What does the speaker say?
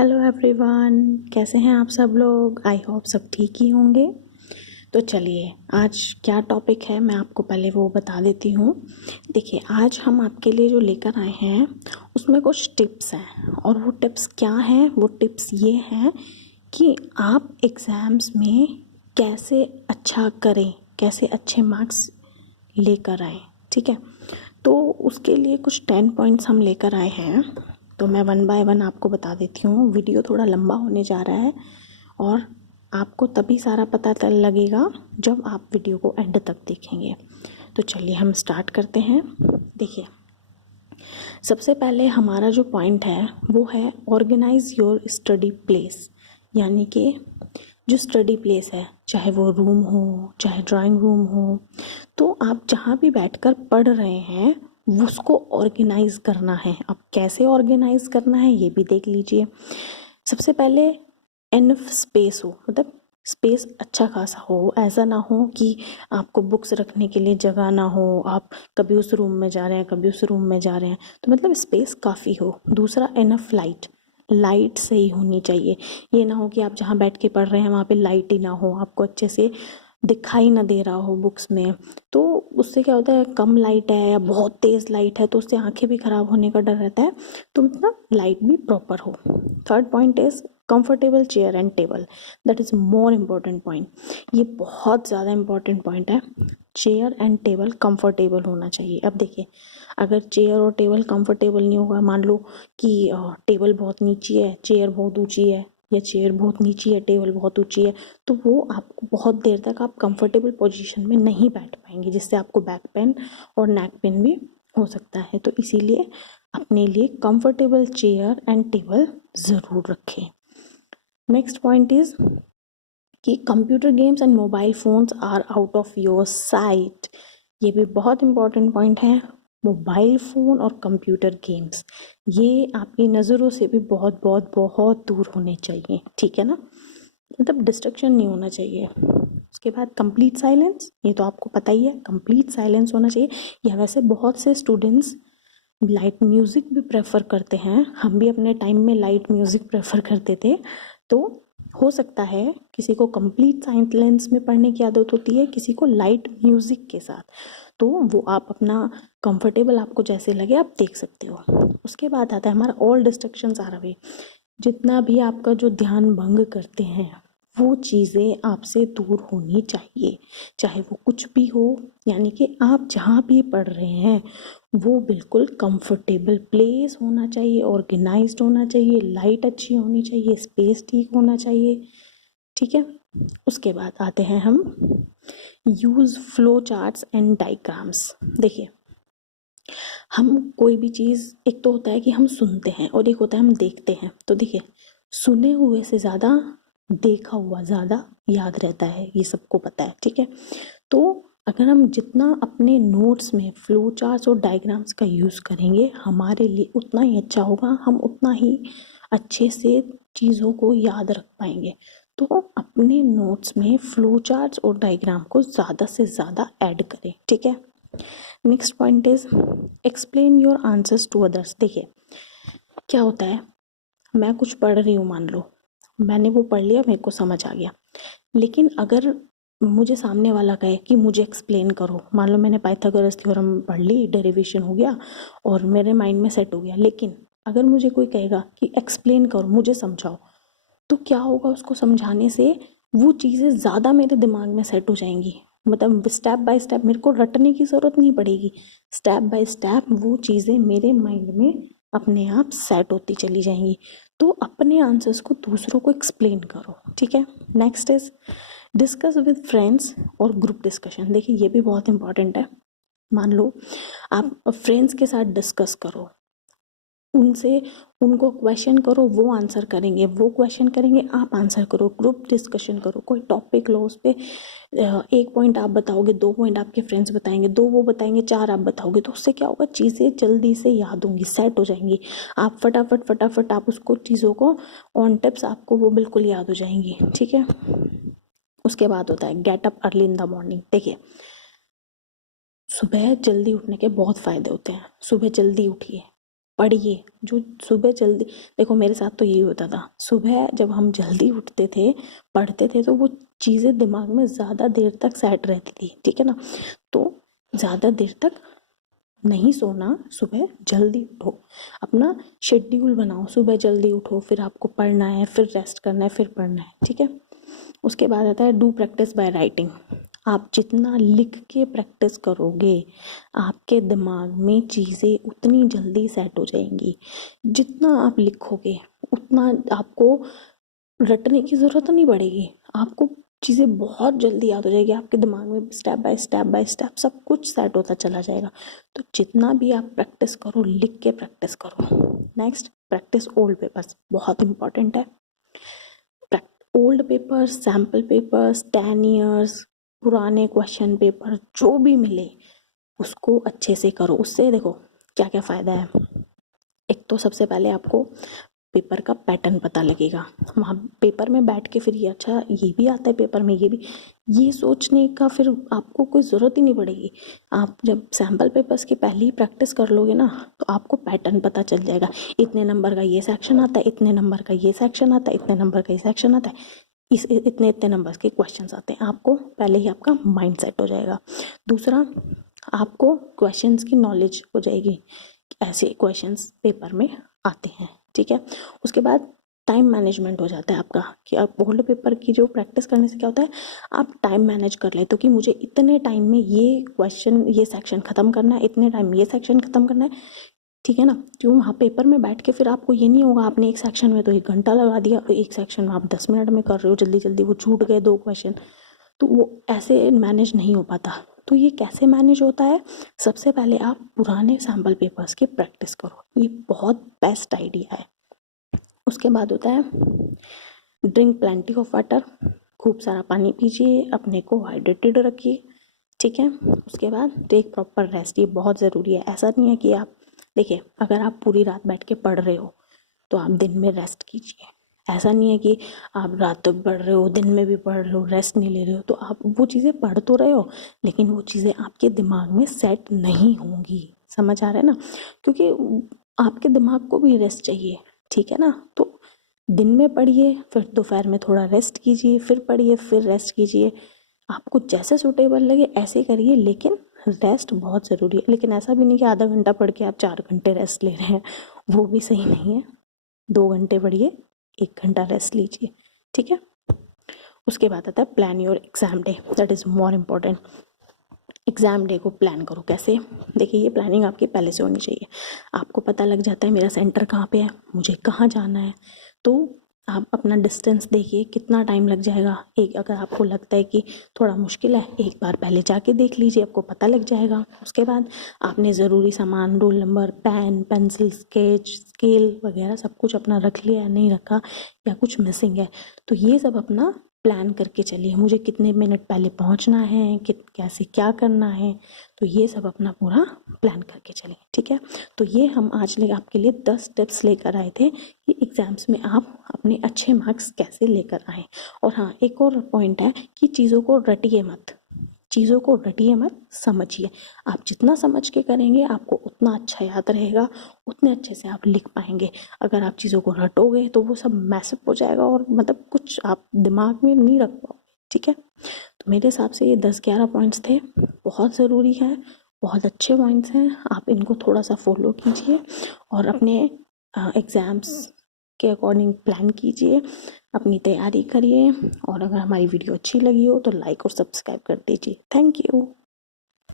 Hello everyone, कैसे हैं आप सब लोग। आई होप सब ठीक ही होंगे। तो चलिए, आज क्या टॉपिक है मैं आपको पहले वो बता देती हूँ। देखिए, आज हम आपके लिए जो लेकर आए हैं उसमें कुछ टिप्स हैं, और वो टिप्स क्या हैं, वो टिप्स ये हैं कि आप एग्ज़ाम्स में कैसे अच्छा करें, कैसे अच्छे मार्क्स लेकर आए। ठीक है, तो उसके लिए कुछ 10 पॉइंट्स हम लेकर आए हैं। तो मैं वन बाय वन आपको बता देती हूँ। वीडियो थोड़ा लंबा होने जा रहा है और आपको तभी सारा पता चल लगेगा जब आप वीडियो को एंड तक देखेंगे। तो चलिए हम स्टार्ट करते हैं। देखिए, सबसे पहले हमारा जो पॉइंट है वो है ऑर्गेनाइज योर स्टडी प्लेस। यानी कि जो स्टडी प्लेस है, चाहे वो रूम हो चाहे ड्राइंग रूम हो, तो आप जहाँ भी बैठकर पढ़ रहे हैं उसको ऑर्गेनाइज करना है। अब कैसे ऑर्गेनाइज करना है ये भी देख लीजिए। सबसे पहले एनफ स्पेस हो, मतलब स्पेस अच्छा खासा हो। ऐसा ना हो कि आपको बुक्स रखने के लिए जगह ना हो, आप कभी उस रूम में जा रहे हैं कभी उस रूम में जा रहे हैं, तो मतलब स्पेस काफ़ी हो। दूसरा, एनफ लाइट, लाइट सही होनी चाहिए। ये ना हो कि आप जहाँ बैठ के पढ़ रहे हैं वहाँ पे लाइट ही ना हो, आपको अच्छे से दिखाई ना दे रहा हो बुक्स में। तो उससे क्या होता है, कम लाइट है या बहुत तेज़ लाइट है तो उससे आंखें भी ख़राब होने का डर रहता है। तो मतलब लाइट भी प्रॉपर हो। Third point is comfortable chair and table. That is more important point. ये बहुत ज़्यादा इम्पॉर्टेंट पॉइंट है। चेयर एंड टेबल कंफर्टेबल होना चाहिए। अब देखिए, अगर चेयर और टेबल कंफर्टेबल नहीं होगा, मान लो कि टेबल बहुत नीचे है चेयर बहुत ऊंची है, या चेयर बहुत नीची है टेबल बहुत ऊंची है, तो वो आपको बहुत देर तक आप कंफर्टेबल पोजीशन में नहीं बैठ पाएंगे, जिससे आपको बैक पेन और नेक पेन भी हो सकता है। तो इसीलिए अपने लिए कंफर्टेबल चेयर एंड टेबल ज़रूर रखें। नेक्स्ट पॉइंट इज़ कि computer games and mobile phones are out of your sight. ये भी बहुत इम्पॉर्टेंट पॉइंट है। मोबाइल फ़ोन और कंप्यूटर गेम्स ये आपकी नज़रों से भी बहुत बहुत बहुत दूर होने चाहिए। ठीक है ना, मतलब डिस्ट्रक्शन नहीं होना चाहिए। उसके बाद कंप्लीट साइलेंस, ये तो आपको पता ही है, कंप्लीट साइलेंस होना चाहिए। या वैसे बहुत से स्टूडेंट्स लाइट म्यूज़िक भी प्रेफर करते हैं, हम भी अपने टाइम में लाइट म्यूज़िक प्रेफर करते थे। तो हो सकता है किसी को कंप्लीट साइलेंस में पढ़ने की आदत होती है, किसी को लाइट म्यूज़िक के साथ, तो वो आप अपना कंफर्टेबल आपको जैसे लगे आप देख सकते हो। उसके बाद आता है हमारा ऑल डिस्ट्रक्शंस आर अवे। जितना भी आपका जो ध्यान भंग करते हैं वो चीज़ें आपसे दूर होनी चाहिए, चाहे वो कुछ भी हो। यानी कि आप जहाँ भी पढ़ रहे हैं वो बिल्कुल कंफर्टेबल प्लेस होना चाहिए, ऑर्गेनाइज्ड होना चाहिए, लाइट अच्छी होनी चाहिए, स्पेस ठीक होना चाहिए। ठीक है, उसके बाद आते हैं हम use flow charts and diagrams. देखिए, हम कोई भी चीज़, एक तो होता है कि हम सुनते हैं और एक होता है हम देखते हैं। तो देखिए, सुने हुए से ज़्यादा देखा हुआ ज़्यादा याद रहता है, ये सबको पता है। ठीक है, तो अगर हम जितना अपने नोट्स में फ्लो चार्ट्स और डायग्राम्स का यूज़ करेंगे हमारे लिए उतना ही अच्छा होगा, हम उतना ही अच्छे से चीज़ों को याद रख पाएंगे। तो अपने नोट्स में फ्लो चार्ट्स और डायग्राम को ज़्यादा से ज़्यादा ऐड करें। ठीक है, next point is explain your answers to others. देखिए, क्या होता है, मैं कुछ पढ़ रही हूँ, मान लो मैंने वो पढ़ लिया, मेरे को समझ आ गया, लेकिन अगर मुझे सामने वाला कहे कि मुझे एक्सप्लेन करो, मान लो मैंने पाइथागोरस थ्योरम पढ़ ली, डेरिवेशन हो गया और मेरे माइंड में सेट हो गया, लेकिन अगर मुझे कोई कहेगा कि एक्सप्लेन करो, मुझे समझाओ, तो क्या होगा, उसको समझाने से वो चीज़ें ज़्यादा मेरे दिमाग में सेट हो जाएंगी। मतलब स्टेप बाय स्टेप मेरे को रटने की ज़रूरत नहीं पड़ेगी, स्टेप बाय स्टेप वो चीज़ें मेरे माइंड में अपने आप सेट होती चली जाएंगी। तो अपने आंसर्स को दूसरों को एक्सप्लेन करो। ठीक है, next is discuss with friends और ग्रुप डिस्कशन। देखिए, ये भी बहुत इंपॉर्टेंट है। मान लो आप फ्रेंड्स के साथ डिस्कस करो, उनसे उनको क्वेश्चन करो, वो आंसर करेंगे, वो क्वेश्चन करेंगे, आप आंसर करो, ग्रुप डिस्कशन करो, कोई टॉपिक लो, उस पर एक पॉइंट आप बताओगे, 2 पॉइंट आपके फ्रेंड्स बताएंगे, 2 वो बताएंगे, 4 आप बताओगे, तो उससे क्या होगा, चीज़ें जल्दी से याद होंगी, सेट हो जाएंगी। आप फटाफट फटाफट आप उसको चीज़ों को ऑन टिप्स आपको वो बिल्कुल याद हो जाएंगी। ठीक है, उसके बाद होता है get up early in the morning. देखिए, सुबह जल्दी उठने के बहुत फ़ायदे होते हैं। सुबह जल्दी उठिए, पढ़िए। जो सुबह जल्दी, देखो मेरे साथ तो यही होता था, सुबह जब हम जल्दी उठते थे, पढ़ते थे, तो वो चीज़ें दिमाग में ज़्यादा देर तक सेट रहती थी, ठीक है ना। तो ज़्यादा देर तक नहीं सोना, सुबह जल्दी उठो, अपना शेड्यूल बनाओ, सुबह जल्दी उठो, फिर आपको पढ़ना है, फिर रेस्ट करना है, फिर पढ़ना है, ठीक है। उसके बाद आता है डू प्रैक्टिस बाय राइटिंग। आप जितना लिख के प्रैक्टिस करोगे, आपके दिमाग में चीज़ें उतनी जल्दी सेट हो जाएंगी। जितना आप लिखोगे उतना आपको रटने की ज़रूरत नहीं पड़ेगी, आपको चीज़ें बहुत जल्दी याद हो जाएगी, आपके दिमाग में स्टेप बाय स्टेप सब कुछ सेट होता चला जाएगा। तो जितना भी आप प्रैक्टिस करो, लिख के प्रैक्टिस करो। नेक्स्ट, प्रैक्टिस ओल्ड पेपर्स, बहुत इंपॉर्टेंट है। Old papers, sample papers, 10 years पुराने क्वेश्चन पेपर जो भी मिले उसको अच्छे से करो। उससे देखो क्या क्या फ़ायदा है। एक तो सबसे पहले आपको पेपर का पैटर्न पता लगेगा, वहाँ पेपर में बैठ के फिर ये अच्छा ये भी आता है पेपर में, ये सोचने का फिर आपको कोई ज़रूरत ही नहीं पड़ेगी। आप जब सैम्पल पेपर्स की पहले ही प्रैक्टिस कर लोगे ना, तो आपको पैटर्न पता चल जाएगा, इतने नंबर का ये सेक्शन आता है, इतने नंबर का ये सेक्शन आता है, इतने नंबर का ये सेक्शन आता है, इतने इतने नंबर्स के क्वेश्चंस आते हैं। आपको पहले ही आपका माइंड सेट हो जाएगा। दूसरा, आपको क्वेश्चंस की नॉलेज हो जाएगी, ऐसे क्वेश्चंस पेपर में आते हैं, ठीक है। उसके बाद टाइम मैनेजमेंट हो जाता है आपका, कि आप ओल्ड पेपर की जो प्रैक्टिस करने से क्या होता है, आप टाइम मैनेज कर लेते हो कि मुझे इतने टाइम में ये क्वेश्चन ये सेक्शन ख़त्म करना है, इतने टाइम में ये सेक्शन ख़त्म करना है, ठीक है ना। जो वहाँ पेपर में बैठ के फिर आपको ये नहीं होगा आपने एक सेक्शन में तो 1 घंटा लगा दिया, एक सेक्शन में आप 10 मिनट में कर रहे हो, जल्दी जल्दी वो छूट गए 2 क्वेश्चन, तो वो ऐसे मैनेज नहीं हो पाता। तो ये कैसे मैनेज होता है, सबसे पहले आप पुराने सैम्पल पेपर्स की प्रैक्टिस करो, ये बहुत बेस्ट आइडिया है। उसके बाद होता है ड्रिंक प्लेंटी ऑफ वाटर, खूब सारा पानी पीजिए, अपने को हाइड्रेटेड रखिए, ठीक है। उसके बाद टेक प्रॉपर रेस्ट, ये बहुत ज़रूरी है। ऐसा नहीं है कि आप देखिए, अगर आप पूरी रात बैठ के पढ़ रहे हो तो आप दिन में रेस्ट कीजिए। ऐसा नहीं है कि आप रात तक पढ़ रहे हो, दिन में भी पढ़ रहे हो, रेस्ट नहीं ले रहे हो, तो आप वो चीज़ें पढ़ तो रहे हो लेकिन वो चीज़ें आपके दिमाग में सेट नहीं होंगी। समझ आ रहा है ना, क्योंकि आपके दिमाग को भी रेस्ट चाहिए, ठीक है ना। तो दिन में पढ़िए, फिर दोपहर में थोड़ा रेस्ट कीजिए, फिर पढ़िए, फिर रेस्ट कीजिए, आपको जैसे सूटेबल लगे ऐसे करिए, लेकिन रेस्ट बहुत ज़रूरी है। लेकिन ऐसा भी नहीं कि आधा घंटा पढ़ के आप 4 घंटे रेस्ट ले रहे हैं, वो भी सही नहीं है। 2 घंटे पढ़िए, 1 घंटा रेस्ट लीजिए, ठीक है। उसके बाद आता है plan your exam day, that is more important. Exam day को प्लान करो, कैसे, देखिए ये प्लानिंग आपकी पहले से होनी चाहिए। आपको पता लग जाता है मेरा सेंटर कहाँ पे है, मुझे कहाँ जाना है, तो आप अपना डिस्टेंस देखिए कितना टाइम लग जाएगा। एक अगर आपको लगता है कि थोड़ा मुश्किल है, एक बार पहले जाके देख लीजिए, आपको पता लग जाएगा। उसके बाद आपने ज़रूरी सामान, roll number, pen, pencil, sketch, scale वगैरह सब कुछ अपना रख लिया, नहीं रखा या कुछ मिसिंग है, तो ये सब अपना प्लान करके चलिए। मुझे कितने मिनट पहले पहुंचना है, कैसे क्या करना है, तो ये सब अपना पूरा प्लान करके चलिए, ठीक है। तो ये हम आज आपके लिए 10 टिप्स लेकर आए थे कि एग्ज़ाम्स में आप अपने अच्छे मार्क्स कैसे लेकर आएँ। और हाँ, एक और पॉइंट है कि चीज़ों को रटिए मत, समझिए। आप जितना समझ के करेंगे आपको उतना अच्छा याद रहेगा, उतने अच्छे से आप लिख पाएंगे। अगर आप चीज़ों को रटोगे तो वो सब मैसअप हो जाएगा और मतलब कुछ आप दिमाग में नहीं रख पाओगे, ठीक है। तो मेरे हिसाब से ये 10-11 पॉइंट्स थे, बहुत ज़रूरी है, बहुत अच्छे पॉइंट्स हैं। आप इनको थोड़ा सा फॉलो कीजिए और अपने एग्ज़ाम्स के अकॉर्डिंग प्लान कीजिए, अपनी तैयारी करिए। और अगर हमारी वीडियो अच्छी लगी हो तो लाइक और सब्सक्राइब कर दीजिए। Thank you.